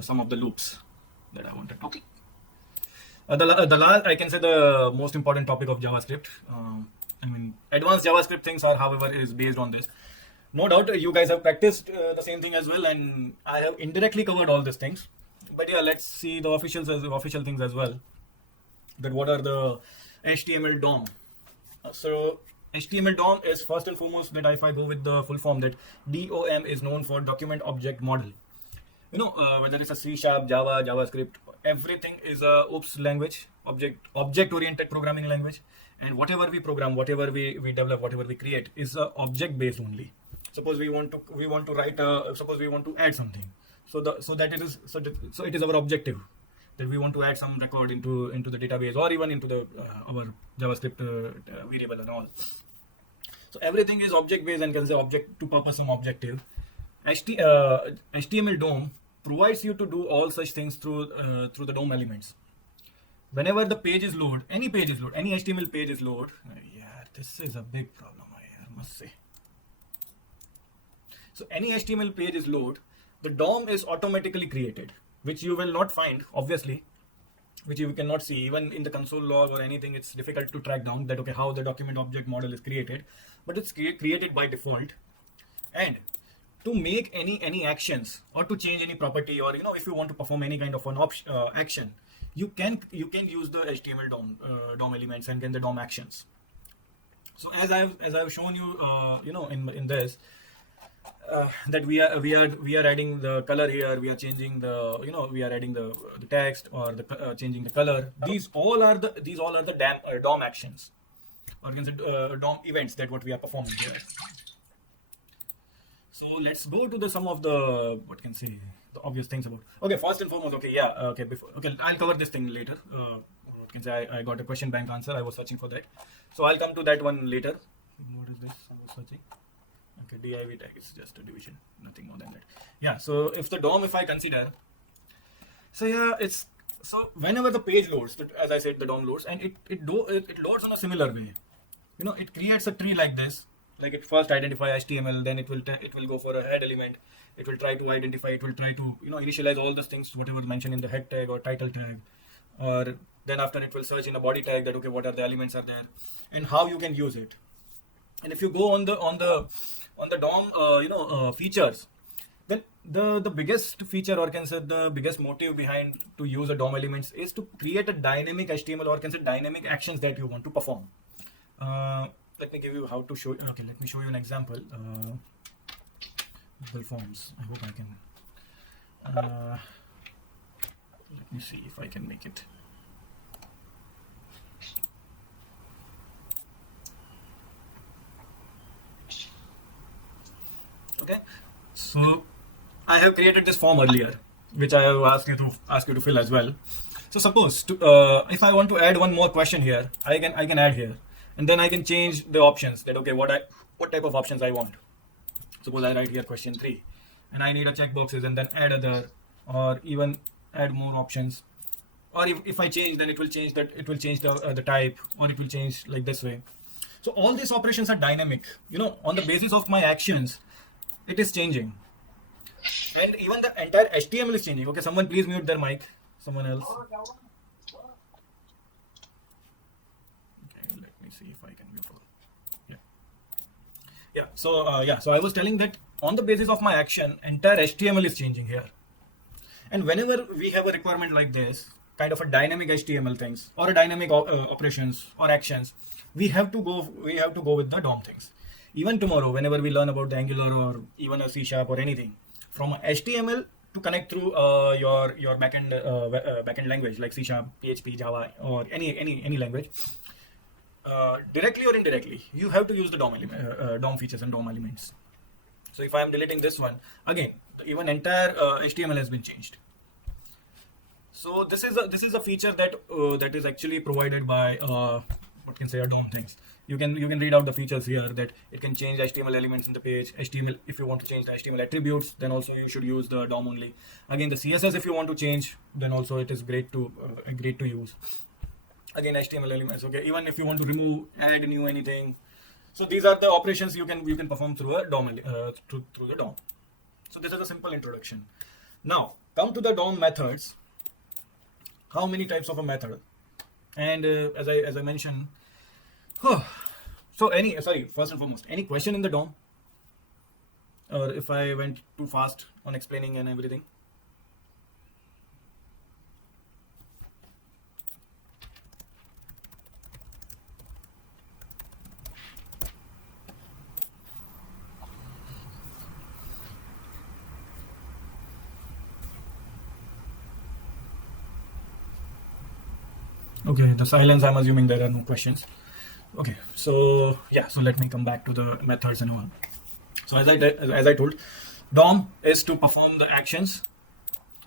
some of the loops that I wanted to. Okay. The last, I can say, the most important topic of JavaScript. I mean, advanced JavaScript things are, however, is based on this. No doubt, you guys have practiced the same thing as well, and I have indirectly covered all these things. But yeah, let's see the official things as well. That what are the HTML DOM? So HTML DOM is first and foremost that if I go with the full form, that DOM is known for Document Object Model. You know, whether it's a C#, Java, JavaScript, everything is a OOPS language, object-oriented programming language, and whatever we program, whatever we develop, whatever we create is object-based only. Suppose we want to write, suppose we want to add something, so it is our objective that we want to add some record into the database or even into the our JavaScript variable and all. So everything is object-based and can say object to purpose some objective. HTML DOM provides you to do all such things through the DOM elements. Whenever the page is load, any HTML page is load. Yeah, this is a big problem, I must say. So any HTML page is load, the DOM is automatically created, which you will not find, obviously, which you cannot see even in the console log or anything. It's difficult to track down that okay how the document object model is created, but it's created by default. And to make any actions or to change any property, or if you want to perform any kind of an action, you can use the HTML DOM elements and get the DOM actions. So as I've shown you, in this. That we are adding the color here, we are changing the we are adding the text or the changing the color. These all are the DOM actions, or you can say DOM events that what we are performing here. So let's go to some of the the obvious things about. Okay, first and foremost, I'll cover this thing later. I got a question bank answer. I was searching for that, so I'll come to that one later. What is this? I was searching. Okay, div tag is just a division, nothing more than that. Yeah, so if the DOM, if I consider, so yeah, it's so whenever the page loads, as I said, the DOM loads, and it loads on a similar way. It creates a tree like this. Like it first identify HTML, then it will go for a head element. It will try to identify. It will try to initialize all those things, whatever mentioned in the head tag or title tag, or then after it will search in a body tag that okay what are the elements are there, and how you can use it. And if you go on the DOM features, then the biggest feature, or can say the biggest motive behind to use the DOM elements is to create a dynamic HTML, or can say dynamic actions that you want to perform. Let me give you how to show. Okay, let me show you an example. Google Forms. I hope I can. Let me see if I can make it. Okay, so I have created this form earlier, which I have asked you to fill as well. So suppose if I want to add one more question here, I can add here, and then I can change the options. That okay, what type of options I want. Suppose I write here question 3, and I need a checkboxes, and then add other, or even add more options. Or if I change, then it will change the type, or it will change like this way. So all these operations are dynamic. On the basis of my actions, it is changing, and even the entire HTML is changing. Okay, someone please mute their mic. Someone else. Okay, let me see if I can mute. Yeah. So so I was telling that on the basis of my action, entire HTML is changing here. And whenever we have a requirement like this, kind of a dynamic HTML things, or a dynamic operations or actions, we have to go with the DOM things. Even tomorrow, whenever we learn about the Angular or even a C# or anything, from HTML to connect through your backend language like C#, PHP, Java, or any language, directly or indirectly, you have to use the DOM features and DOM elements. So if I am deleting this one, again, even entire HTML has been changed. So this is a feature that is actually provided by a DOM things. You can read out the features here that it can change HTML elements in the page. HTML, if you want to change the HTML attributes, then also you should use the DOM only. Again, the CSS, if you want to change, then also it is great to use. Again, HTML elements. Okay, even if you want to remove, add new anything. So these are the operations you can perform through a DOM through the DOM. So this is a simple introduction. Now come to the DOM methods, how many types of a method? And as I mentioned, so first and foremost, any question in the DOM? Or if I went too fast on explaining and everything? Okay, the silence, I'm assuming there are no questions. Okay, so yeah, so let me come back to the methods and all. So as I told, DOM is to perform the actions,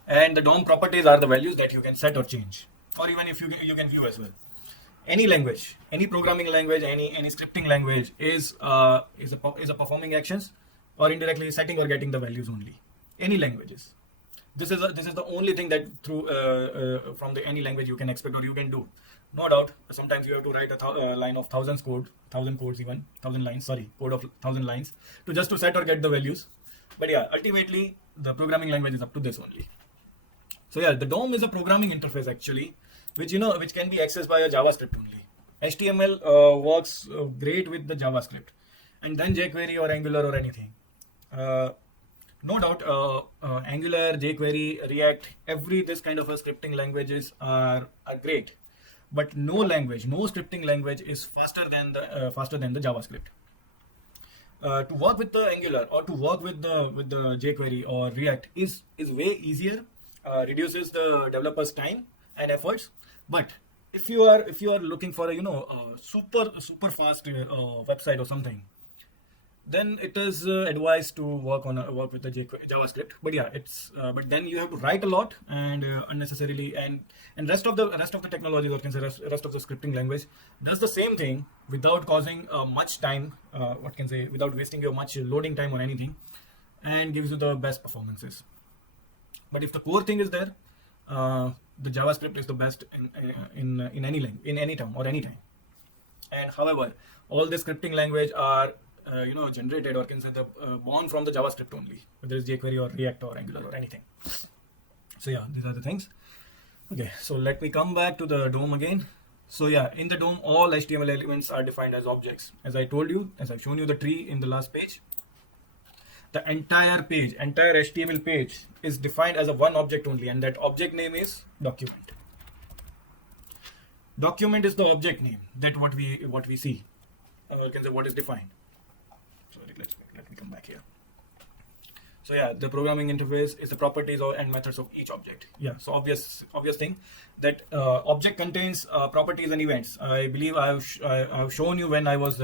and the DOM properties are the values that you can set or change, or even if you can view as well. Any language, any programming language, any scripting language is a performing actions, or indirectly setting or getting the values only. Any languages. This is the only thing that through from the any language you can expect or you can do. No doubt, sometimes you have to write a line of thousand codes, even thousand lines. Sorry, code of 1,000 lines to set or get the values. But yeah, ultimately the programming language is up to this only. So yeah, the DOM is a programming interface actually, which can be accessed by a JavaScript only. HTML works great with the JavaScript, and then jQuery or Angular or anything. No doubt, Angular, jQuery, React, this kind of a scripting languages are great, but no scripting language is faster than the JavaScript. To work with the Angular or to work with the jQuery or React is way easier, reduces the developers' time and efforts. But if you are looking for a super fast website or something, then it is advised to work with the JavaScript. But yeah, but then you have to write a lot and unnecessarily, and rest of the technologies, or can say rest of the scripting language does the same thing without causing much time. Without wasting your much loading time or anything, and gives you the best performances. But if the core thing is there, the JavaScript is the best in any language, in any term or any time. And however, all the scripting language are generated or considered born from the JavaScript only, whether it's jQuery or React or Angular or anything. So yeah, these are the things. Okay, so let me come back to the DOM again. So yeah, in the DOM, all HTML elements are defined as objects. As I told you, as I've shown you the tree in the last page, the entire HTML page is defined as a one object only, and that object name is document. Document is the object name that what we see. You can say what is defined. Sorry, let me come back here. So yeah, the programming interface is the properties and methods of each object. Yeah, so obvious thing that object contains properties and events. I believe I've shown you when I was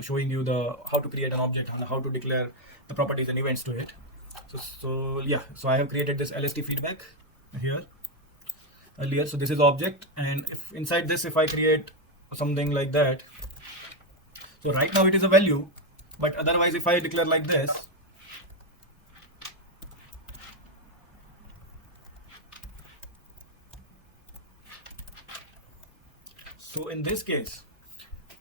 showing you how to create an object and how to declare the properties and events to it. So yeah, so I have created this LST feedback here earlier. So this is object, and if inside this, if I create something like that, so right now it is a value, but otherwise if I declare like this, so in this case,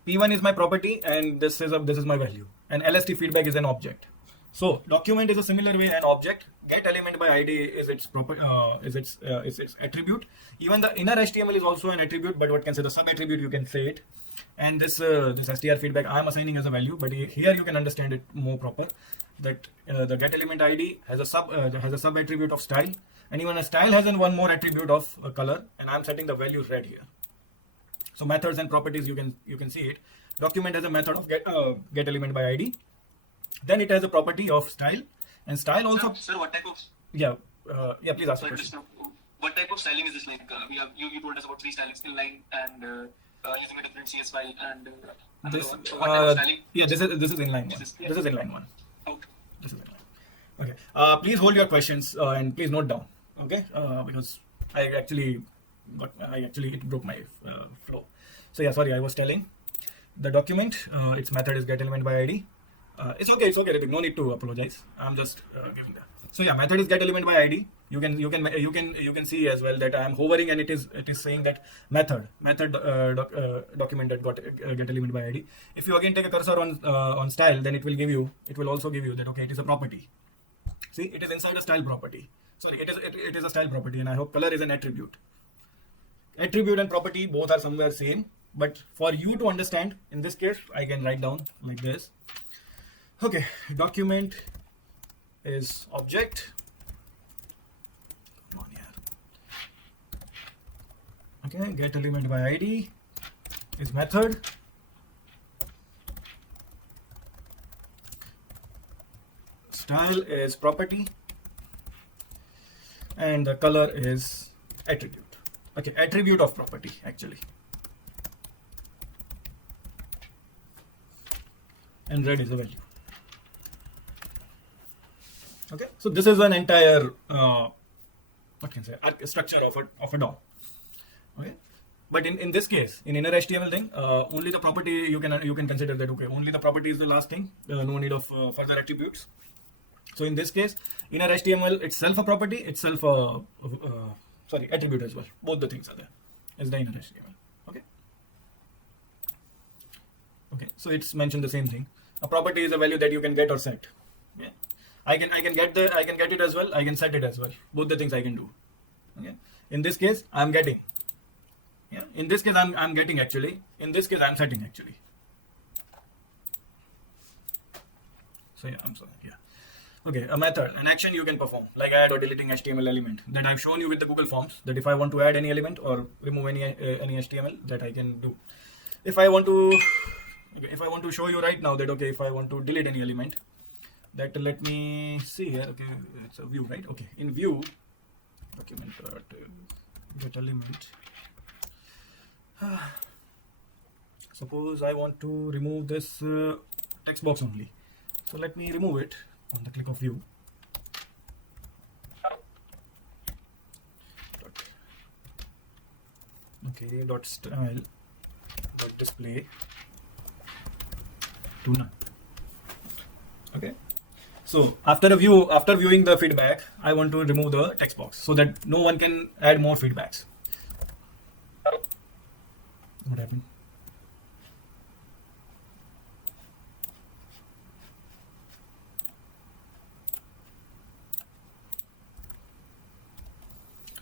P1 is my property and this is my value, and LST feedback is an object. So document is a similar way an object. Get element by ID is its attribute. Even the inner HTML is also an attribute, but what can say the sub attribute, you can say it. And this str feedback I am assigning as a value, but here you can understand it more proper. That the get element ID has a sub attribute of style, and even a style has one more attribute of color, and I am setting the value red here. So methods and properties, you can see it. Document has a method of get element by ID. Then it has a property of style, and style also. Sir, what type of? Yeah, please ask the question. What type of styling is this? Like you told us about three stylings, inline and using a different CS file and this. One. So what type of styling? Yeah, this is inline one. This is inline one. Okay. This is inline. Okay. Please hold your questions and please note down. Okay. Because it broke my flow. So yeah, sorry, I was telling the document. Its method is get element by ID. It's okay, Ritik. No need to apologize. I'm just giving that. So yeah, method is get element by ID. You can see as well that I am hovering and it is saying that method document that got get element by ID. If you again take a cursor on style, then it will also give you that okay, it is a property. See, it is inside a style property. sorry, it is a style property, and I hope color is an attribute. Attribute and property both are somewhere same, but for you to understand, in this case, I can write down like this. Okay, document is object. Come on here. Okay, get element by ID is method. Style is property, and the color is attribute. Okay, attribute of property actually. And red is the value. Okay, so this is an entire what can I say, structure of a DOM. Okay, but in this case, in inner HTML thing, only the property you can consider that, okay, only the property is the last thing. No need of further attributes. So in this case, inner HTML itself a property, itself a sorry, attribute as well. Both the things are there. Is the inner HTML. Okay. Okay. So it's mentioned the same thing. A property is a value that you can get or set. Yeah. I can get it as well. I can set it as well. Both the things I can do. Okay. In this case, I'm getting. Yeah. In this case, I'm getting actually. In this case, I'm setting actually. So yeah, I'm sorry. Yeah. Okay, a method, an action you can perform, like add or deleting HTML element that I've shown you with the Google Forms, that if I want to add any element or remove any HTML, that I can do. If I want to show you right now that, okay, if I want to delete any element, that let me see here. Okay, it's a view, right? Okay, in view, document get element. Suppose I want to remove this text box only. So let me remove it on the click of view. Okay, dot style dot display to none. Okay, so after viewing the feedback, I want to remove the text box so that no one can add more feedbacks. What happened?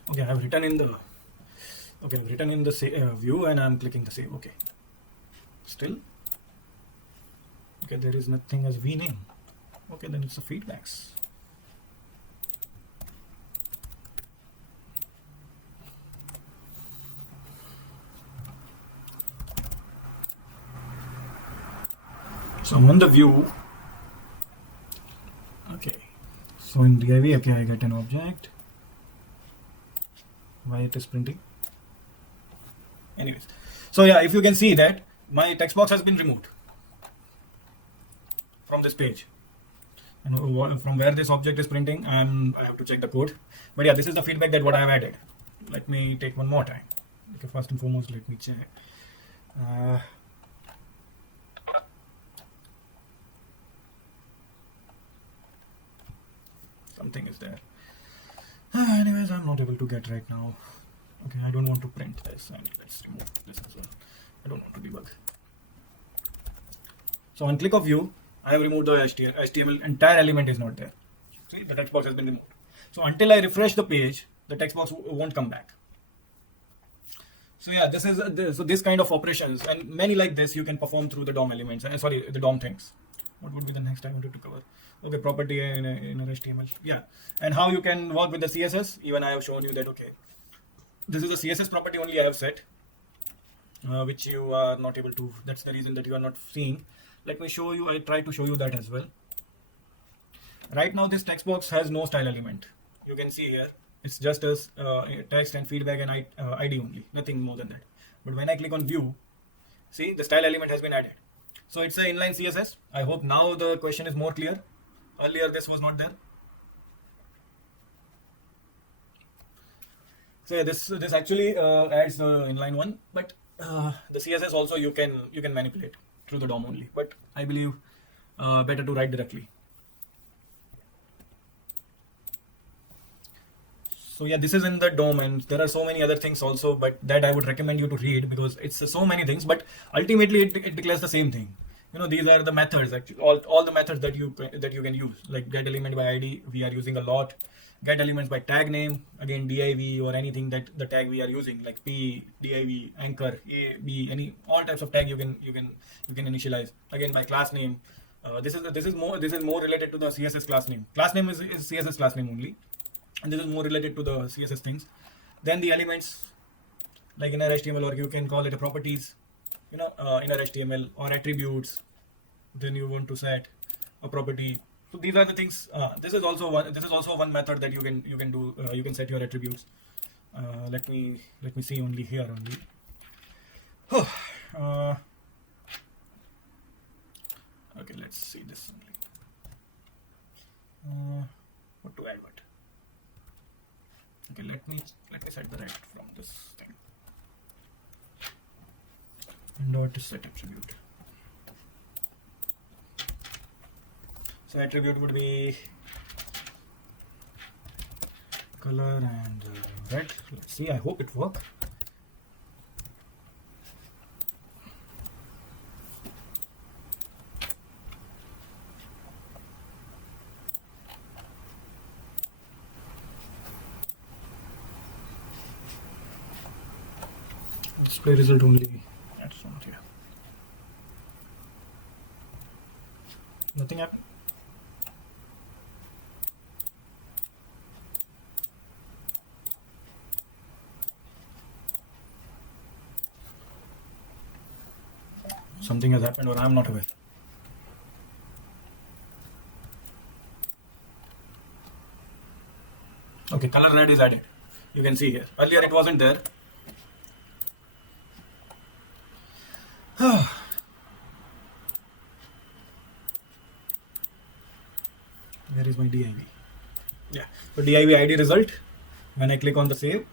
Okay, I've written in the view, and I'm clicking the save. Okay, still okay, there is nothing as vname. Okay, then it's the feedbacks. So I'm on the view. Okay, so in div, okay, I get an object. Why it is printing? Anyways, so yeah, if you can see that my text box has been removed from this page, and from where this object is printing, I have to check the code. But yeah, this is the feedback that what I have added. Let me take one more time. Okay, first and foremost, let me check. Something is there. Anyways, I'm not able to get right now. Okay, I don't want to print this, and let's remove this as well. I don't want to debug. So on click of view, I have removed the HTML. Entire element is not there. See, the text box has been removed. So until I refresh the page, the text box won't come back. So yeah, this kind of operations and many like this you can perform through the DOM elements. The DOM things. What would be the next I wanted to cover? Okay, property in HTML. Yeah, and how you can work with the CSS. Even I have shown you that. Okay, this is a CSS property only I have set, which you are not able to. That's the reason that you are not seeing. Let me show you. I try to show you that as well. Right now, this text box has no style element. You can see here, it's just as text and feedback and ID only, nothing more than that. But when I click on view, see the style element has been added. So it's an inline CSS. I hope now the question is more clear. Earlier this was not there. So yeah, this actually adds the inline one, but the CSS also you can manipulate through the DOM only. But I believe better to write directly. So yeah, this is in the DOM, and there are so many other things also, but that I would recommend you to read because it's so many things. But ultimately, it declares the same thing. You know, these are the methods actually, all the methods that you can use, like get element by ID. We are using a lot. get elements by tag name, again div or anything that the tag we are using, like p, div, anchor, a, b, any all types of tag you can initialize. Again by class name. This is more related to the CSS class name. Class name is CSS class name only, and this is more related to the CSS things. Then the elements, like inner HTML, or you can call it a properties, inner HTML, or attributes. Then you want to set a property. So these are the things. This is also one method that you can do. You can set your attributes. Let me see only here only. Okay, let's see this only. What to add? What? Okay, let me set the right from this thing. Dot set attribute. So attribute would be color and red. Let's see. I hope it works. Display result only. That's not here. Nothing happened. Something has happened, or I'm not aware. Okay, color red is added. You can see here. Earlier it wasn't there. Where is my div? Yeah, so div id result. When I click on the save,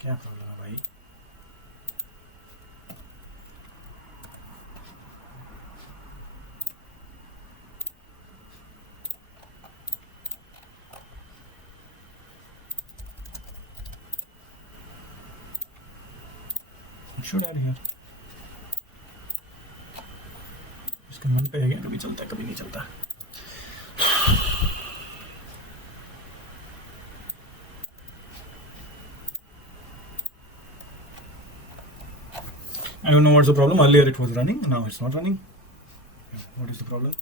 क्या problem है भाई? should add here. इसके मन पे है क्या? कभी चलता है कभी नहीं चलता. I don't know what's the problem. Earlier it was running, now it's not running. What is the problem?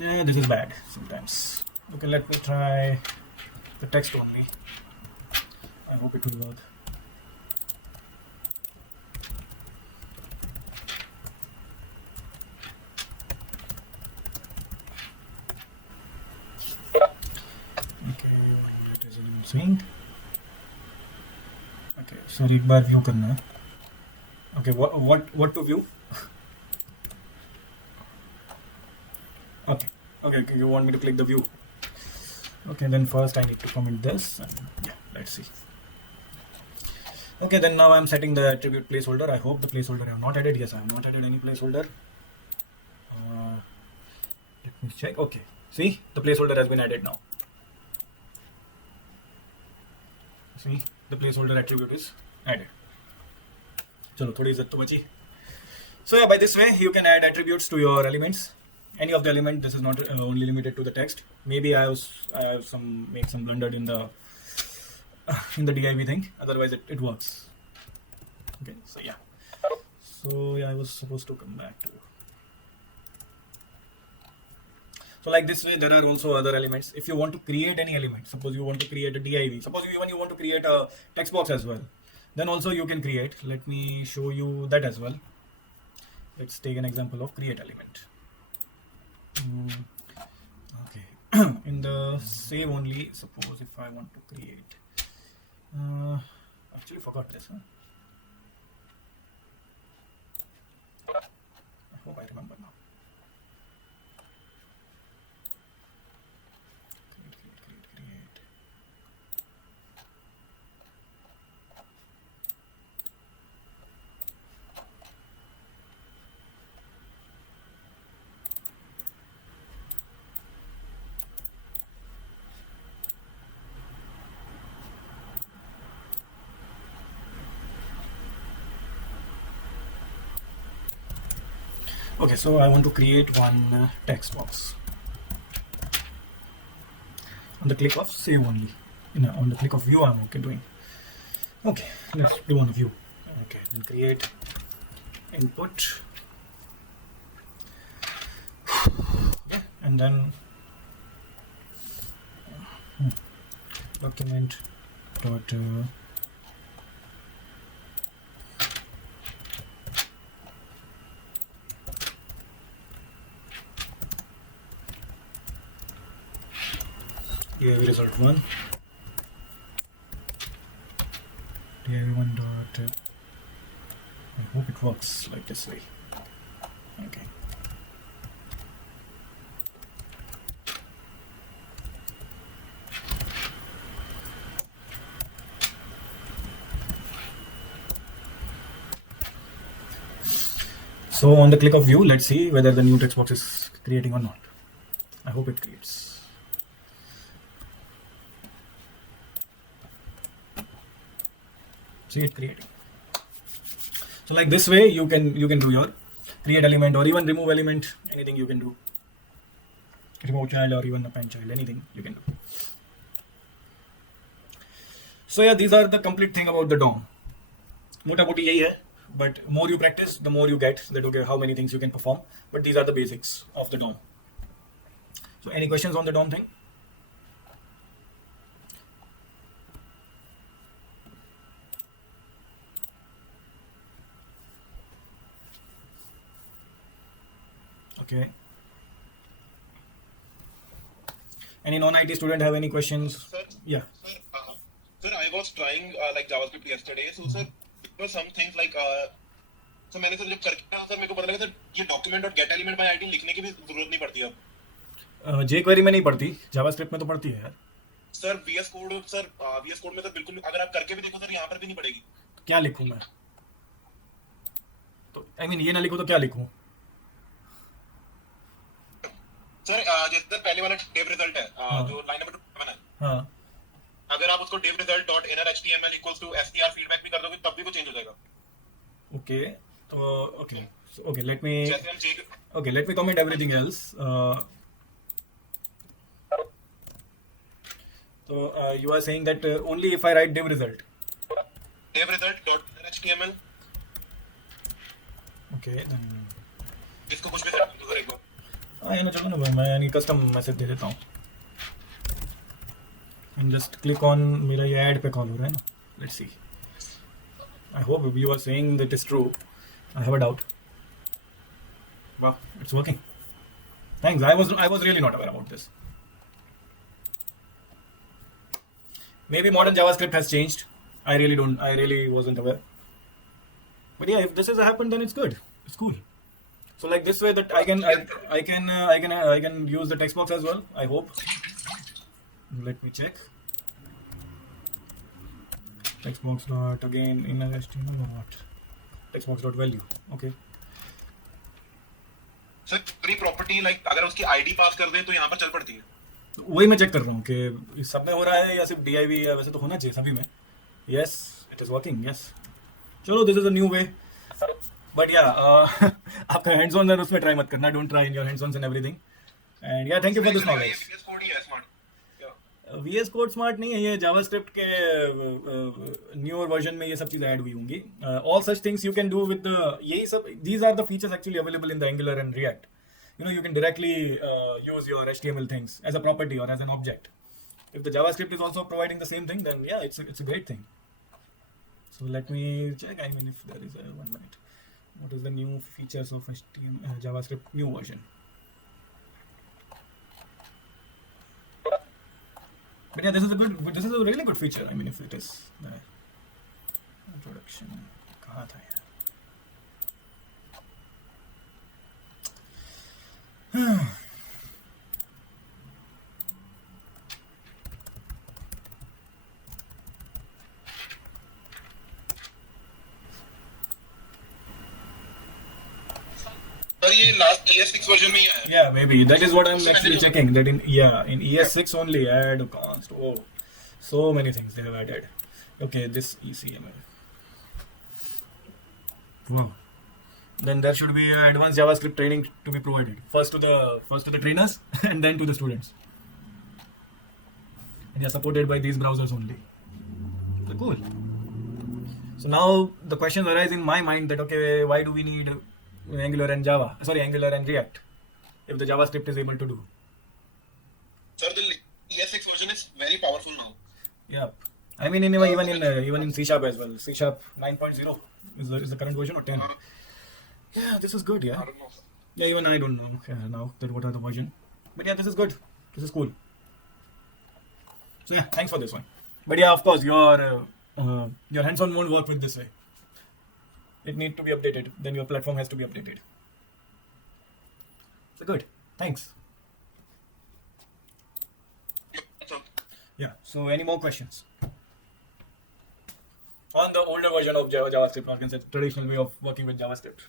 Yeah, this is bad sometimes. Okay, let me try the text only. I hope it will work. Okay, what is it saying? Okay, sir एक बार view करना है. Okay, what to view? Okay, you want me to click the view? Okay, then first I need to comment this, and yeah, let's see. Okay, then now I'm setting the attribute placeholder. I hope the placeholder I have not added. Yes, I have not added any placeholder. Let me check. Okay, see, the placeholder has been added now. See, the placeholder attribute is added. चलो थोड़ी इज्जत तो बची. So yeah, by this way you can add attributes to your elements. Any of the element. This is not only limited to the text. Maybe I have make some blundered in the div thing. Otherwise it works. Okay, so yeah. So yeah, I was supposed to come back to. So like this way, there are also other elements. If you want to create any element, suppose you want to create a div, suppose you want to create a text box as well, then also you can create. Let me show you that as well. Let's take an example of create element. Okay, in the save only, suppose if I want to create, actually forgot this. I hope I remember now. Create. Okay, so I want to create one text box. On the click of save only. On the click of view, I'm okay doing. Okay, let's do on view. Okay, then create input. Yeah, and then document dot DIV result 1 DIV1 dot I hope it works like this way. Okay. So on the click of view, let's see whether the new text box is creating or not. I hope it creates. See it creating. So like this way you can do your create element or even remove element, anything you can do. Remove child or even append child, anything you can do. So yeah, these are the complete thing about the DOM. मोटा मोटी यही है, but more you practice, the more you get that okay how many things you can perform. But these are the basics of the DOM. So any questions on the DOM thing? Okay. Any non-IT student have any questions? Sir, Yeah. sir, I was trying like JavaScript yesterday. So sir, there were some things like so मैंने sir जब करके आया sir मेरे को पता लगा sir ये document और गेट एलिमेंट बाय आईडी लिखने की भी जरूरत नहीं पड़ती अब। jQuery में नहीं पड़ती, जावास्क्रिप्ट में तो पड़ती है यार। सर VS कोड में सर बिल्कुल अगर आप करके भी देखो सर यहाँ पर भी नहीं पड़ेगी। क्या लिखूं मैं? तो I mean ये ना लिखूं तो क्या लिखूं? सर जैसे सर पहले वाला डेव रिजल्ट है जो लाइन नंबर 7 है। हाँ। अगर आप उसको dev result dot inner html equals to str feedback भी कर दोगे तब भी वो चेंज हो जाएगा। Okay. तो okay. So, okay. Let me. जैसे हम Okay. Let me comment everything else. So you are saying that only if I write dev result. dev result dot inner html Okay. Then. इसको कुछ भी set कर दो sir एक बार। हाँ ये ना चलो ना भाई मैं यानी कस्टम मैसेज दे देता हूँ। And just click on मेरा ये ऐड पे कॉल हो रहा है ना। Let's see. I hope you are saying that is true. I have a doubt. Wow, it's working. Thanks. I was really not aware about this. Maybe modern JavaScript has changed. I really wasn't aware. But yeah, if this has happened, then it's good. It's cool. So like this way that I can use the text box as well. I hope. Let me check. Textbox dot again in HTML or what? Textbox dot value. Okay. Sir पूरी property like अगर उसकी ID पास कर दे तो यहाँ पर चल पड़ती है। तो वही मैं चेक कर रहा हूँ कि सब में हो रहा है या सिर्फ DIV या वैसे तो होना चाहिए सभी में। Yes, it is working. Yes. चलो this is a new way. But yeah, आपका hands on है उसमें try मत करना. Don't try in your hands on and everything. And yeah, thank you for this knowledge. VS code ही है smart. VS Code smart नहीं है, ये JavaScript के न्यूअर वर्जन में ये सब चीज़ें ऐड हुई होंगी। All such things you can do with the यही सब these are the features actually available in the Angular and React. You know you can directly use your HTML things as a property or as an object. If the JavaScript is also providing the same thing, then yeah, it's a great thing. So let me check. I mean, if there is a 1 minute, what is the new features of HTML JavaScript new version? But yeah, this is a really good feature. I mean, if it is there. Introduction. कहाँ था यार? Sir ये last ES6 version में ही है। Yeah, maybe that is what I'm actually checking. That in ES6 only add const. Oh, so many things they have added. Okay, this ECML. Wow, then there should be advanced JavaScript training to be provided. First to the trainers and then to the students. And you're supported by these browsers only. So cool. So now the questions arise in my mind that okay, why do we need Angular and React if the JavaScript is able to do? Sir, the ES6 version is very powerful now. Yeah, I mean even in C Sharp as well. C Sharp 9.0 is the current version or 10. Yeah, this is good. Yeah. I don't know, sir. Yeah, even I don't know now that what are the version. But yeah, this is good. This is cool. So yeah, thanks for this one. But yeah, of course, your hands-on won't work with this way. It need to be updated. Then your platform has to be updated. So good. Thanks. So, Yeah. So any more questions on the older version of JavaScript, or you can say traditional way of working with JavaScript?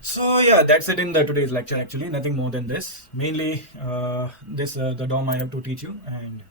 So yeah, that's it in today's lecture. Actually, nothing more than this. Mainly, the DOM I have to teach you, and